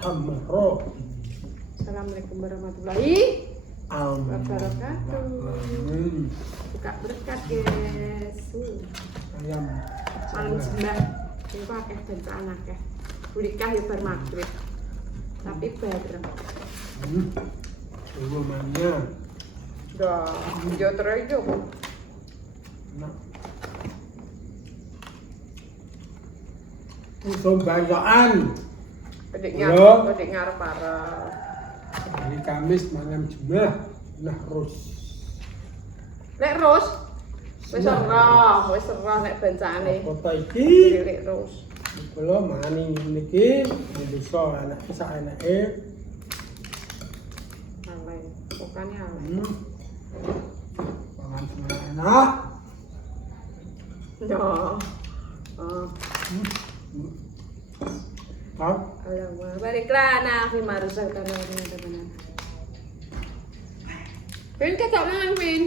Bismillahirrahmanirrahim. Assalamualaikum warahmatullahi wabarakatuh. Buka berkat guys. Ayam. Malam sembah. Ini akeh bencana akeh. Bulikah ya bar maghrib. Tapi bareng. Dulu mania. Dah, yo terus yo. Nah. Musuh bayaan. Pediknya, Halo? pedik ngarep-arep. Hari Kamis malam Jumat. Nah, Ros. Lek Ros, wis serah nek bencane. Kota iki. Lek Ros. Kula mani niki desa anak sak anake. Alay, pokoknya alay. Pangan enak. Yo. Oh. Kau Alamak, baiklah anak aku marusal karena benar-benar. Pin kakak mangan Pin.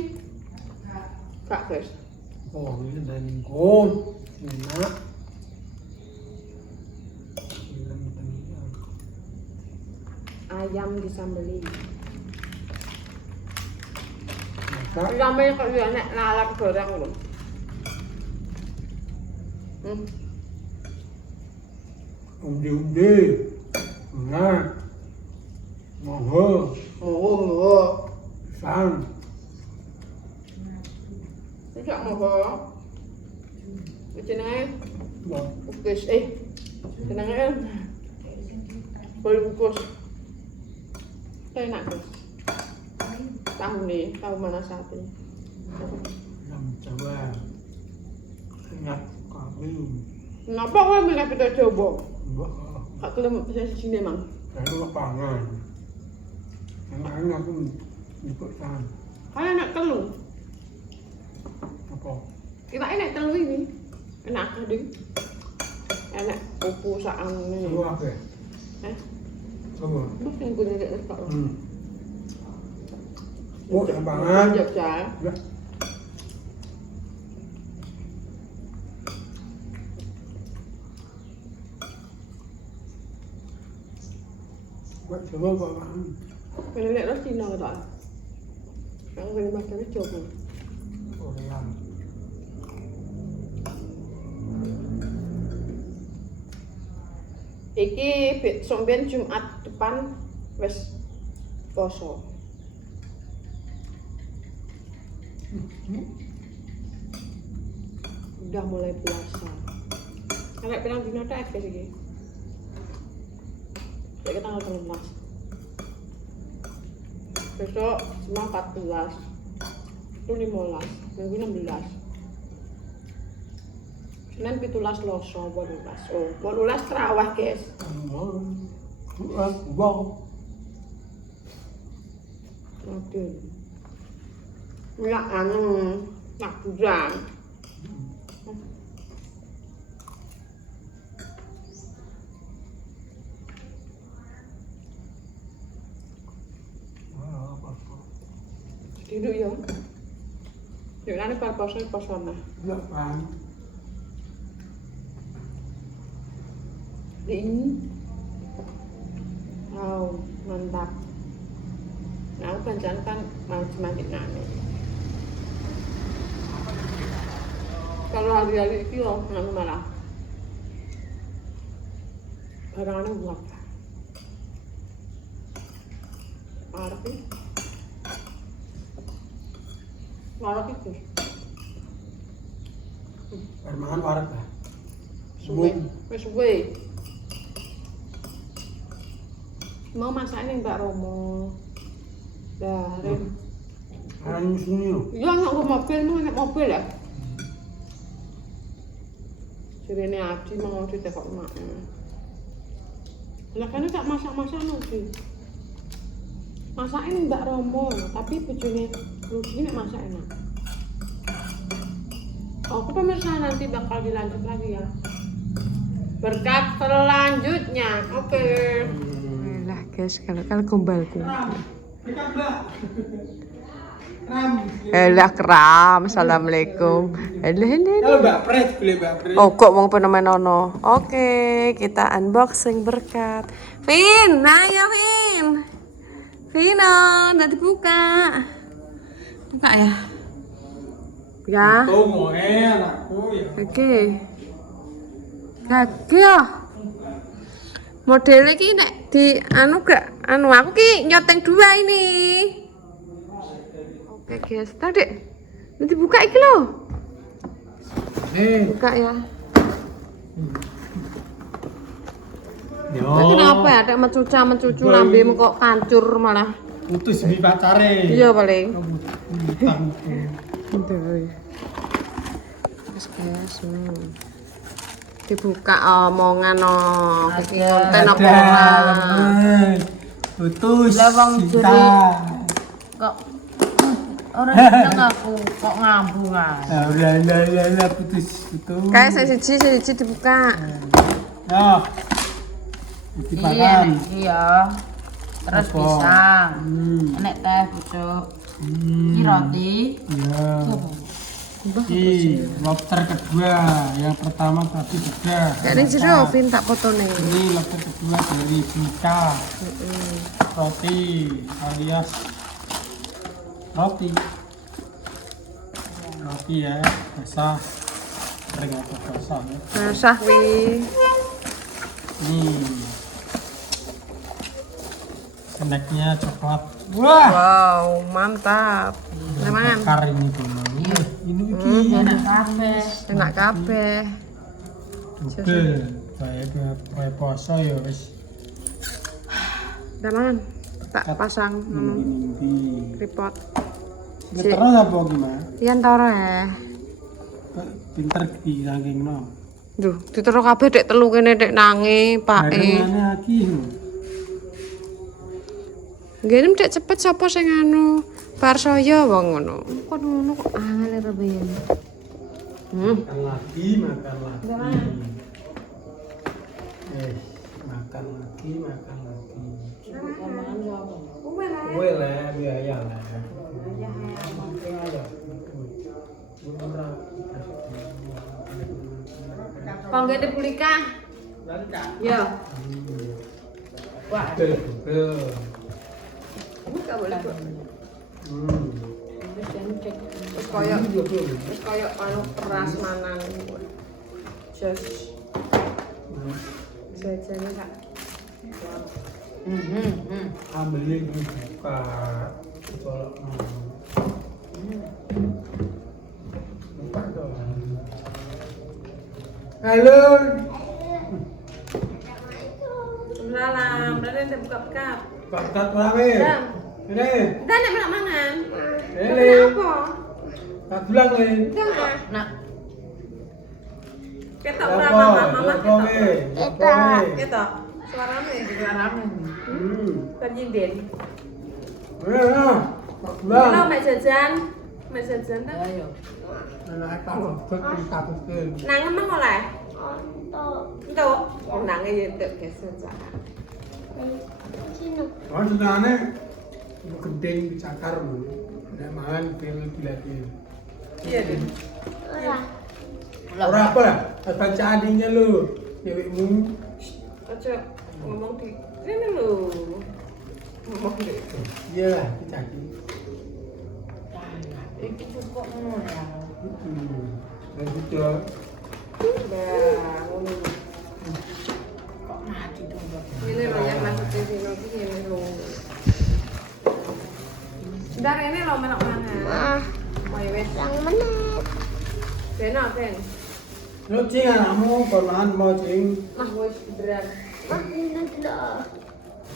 Kak guys. oh ini dan kau enak. Ayam disambeli. Masak Ayamnya kok ya nek nalak goreng lho. undi-undi. Nah. Monggo. Oh. Sang. Tidak mau. Jenenge Bang. bungkus jenenge bol bungkus. Enak guys. Tahu mana sate. Yang Jawa. Enak kami. Kenapa kowe milih pita Jawa? Mbak. Gak kelem sini mang. Saya pangan. Yang lain aku nyebut sang. Kan enak telu. Apa? Kita enak telu ini. Enak ding. Enak pupu saan ini. Semua apa? Semua. Mungkin punya dek kok. Oh, yang pangan. Jogja. Ya. Buat semua pangan. Kena lihat dah Cina ke tak? Yang kena makan ni Jawa. Korean. Iki somben Jumat depan wis poso. Udah mulai puasa. Karena pirang dina tak guys iki. Kita tanggal 13. Besok cuma 14. Itu 15. Minggu 16. Senin 17 loso 18. Oh, 18 terawih guys. Wow. Oke. Ya nak bulan. Tidur ya. Yuk nanti pas mana? Ya kan. Ini. Wow, mantap. Nah, aku kan mau semakin nane. Kalau hari-hari itu loh, nggak malah. Barang-barang buat. Marah sih. Marah itu. Permangan warak lah. Suwe. Mau masakin Mbak Romo. Dah, Ren. Orang sini loh. Iya, nggak ke mobil, mau naik mobil ya? Sirene Adi mau ditekok emaknya. Lah kan tak masak-masak nanti. Masakin Mbak Romo, tapi bojone Rudi nek masak enak. Aku pemirsa nanti bakal dilanjut lagi ya. Berkat selanjutnya. Oke. Lah guys, kalau gombalku. Elah kram, assalamualaikum. Kalau Mbak Pres, boleh Mbak Pres. Oh kok mau fenomenono. Oke, kita unboxing berkat. Vin, ayo Vin. Vino, udah dibuka. Buka ya. Ya. Tunggu anakku ya. Oke. Gagah. Modelnya ki nek di gak aku ki nyoteng 2 ini. Oke guys, tadi nanti buka iki lho. Buka ya. Yo. Kenapa ya ada mencucu lambemu kok kancur malah. Putus mi pacare. Iya paling. Utang. Terus guys, dibuka omongan iki konten apa ora. Putus. Lawang cinta. jeri. Kok orang seneng aku kok ngambung ah. Lah putus. Kayak saya siji dibuka. Yo. Dimakan. Iya. Terus Apa? pisang. Enek teh pucuk. Iki roti. Iya. Ini lobster kedua, yang pertama tadi sudah. Kayak ini jero Vin tak fotone. Ini lobster kedua dari Bika. Roti alias roti. Roti ya, basah. Kering atau basah ya. Basah wi. Ini snacknya coklat. Wah, Wow, mantap. Teman, bakar ini dulu. Ini Enak kabeh. enak kabeh. Betul. Kayak poso ya wis. Teman, tak pasang Ini. tripod. Terus apa gimana? Iyan toro ya. Pinter di saking no. Duh, ditero kabeh dek telu kene dek nangi, Pak Mana lagi? Nggih dek cepet sapa sing anu bar saya wong ngono. Kok ngono kok angel rebeyen. Makan lagi. Makan lagi. Kue lah, biaya lah. Pangge dipulika. Ya. Wah, Betul. Buka boleh, Bu. Terus koyo anu prasmanan. Just jajane Kak. Ambilin buka. Colok. Buka dong. Halo. Salam, berarti buka-buka. Bakat rame. Ini. Dan nek menak mangan. Ini. Apa? Tak bilang nih. Enggak. nak Ketok ora mama ketok. Ketok. Ketok. Suarane juga rame. Kan nyinden. Ya. Tak bilang. Halo, mek jajan. Mek jajan ta? ayo. Anak tak betul. Nang emang oleh? Entuk. Oh, nange ya entuk geser cak. Oh, sebenarnya gending dicakar lho. Nek mangan pil dilatih. Iya, Din. Ora apa lah, bacaan dinya lho. Cewekmu Aja ngomong di sini lho. Ngomong di. iya lah dicaki. Iki cukup ngono ya. Dan juga Nah, ngono. Kok mati dong, Mbak? Ini lho yang masuk di sini iki ngene lho. Ndar ini lho melok mangan. Wae wis. Yang meneh. Ben Ben. lo cing anakmu konan mau cing. Mah wis beneran.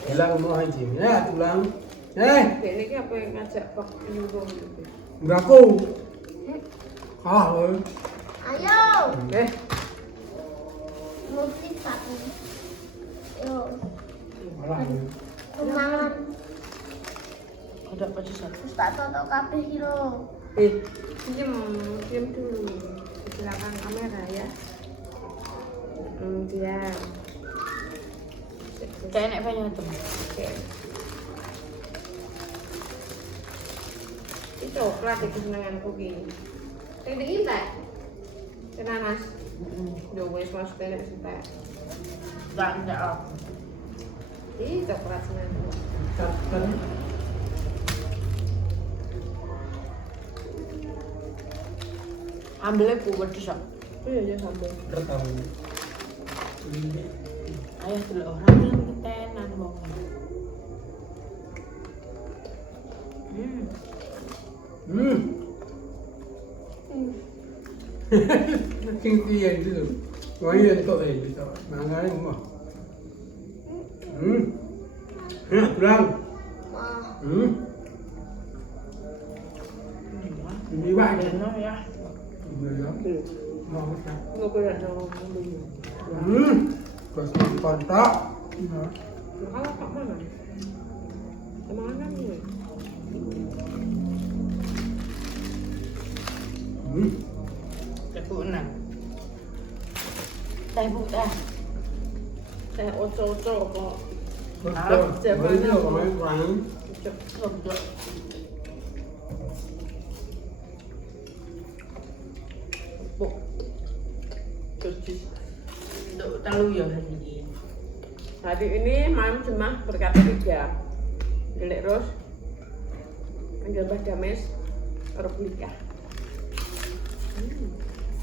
Bilang mau aja cing. Ya tulang. Ben iki apa yang ngajak Pak nyuruh gitu. Enggak aku. Kalah. Ayo, musik satu. Yo, Malah. kemangan. Ada apa sih satu? Terus tak tonton kabeh kilo. Diam dulu. Di belakang kamera ya. Diam. Kayak enek banyak tuh. Oke. Ini coklat iki senenganku ki. Sing diintek. Kenanas. Yo wis masukin nek entek. Enggak. Ih, coklat semua. Kan Ambilnya buat desa. Iya, ya sambal. bertahu. Ayah dulu orang yang ketenan wong. Hmm. Kinh tiền chứ rồi. Nói lên tội thì tội. Mà ngay đúng không? Răng. Đi bạn Dan no ya. Người lắm. Ngon lắm. Nggak boleh ada ngomong dulu. Terus nonton tok. Kalau kak mana? Kemana nih? Ketunan. Teh bu teh. Teh oco-oco kok. Terus mới được có mấy quán. Sedap. Bu. Jujur. Untuk tahu ya hari ini. Hari ini malam jemaah berkata 3. Gelek Ros, panggil Mbah Dames, harus nikah.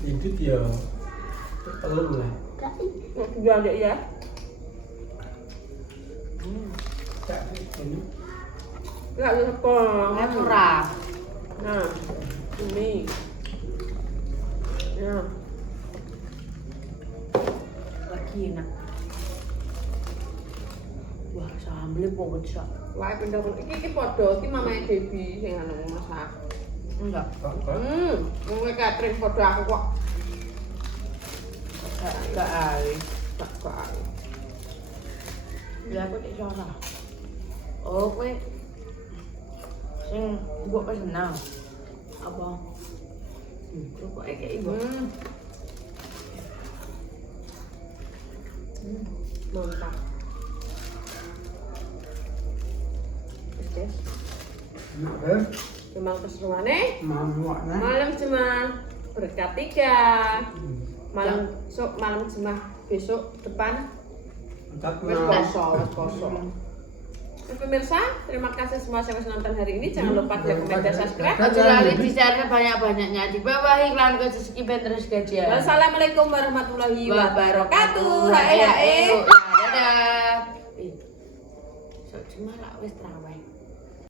Nhìn chút giờ. Telur lah. Mau jual dek ya? Cak ini. Enggak bisa apa. Murah. Nah, ini. Ya, Lagi enak. Wah, sambelnya pokoknya sak. wae pindah-pindah. Iki podo, iki mamanya Debbie sing anu masak. Enggak. Wong catering podo aku kok. Enggak ai. Tak kok. Ya aku tak salah. Oh, kowe sing mbok pesen nang. Apa? Kok kayak ibu. Mantap. Yes. Enak deh. Memang keseruannya Mamuaknya. malam jemaah berkat 3. Malam jemaah besok depan Entar wes kenal. kosong. Pemirsa, terima kasih semua yang sudah nonton hari ini. Jangan lupa like, comment, dan subscribe. Ojo lali di-share banyak-banyaknya di bawah iklan ke subscribe terus gajah. Wassalamualaikum warahmatullahi wabarakatuh. Hai Hai hai. dadah. Sok cuma lah wis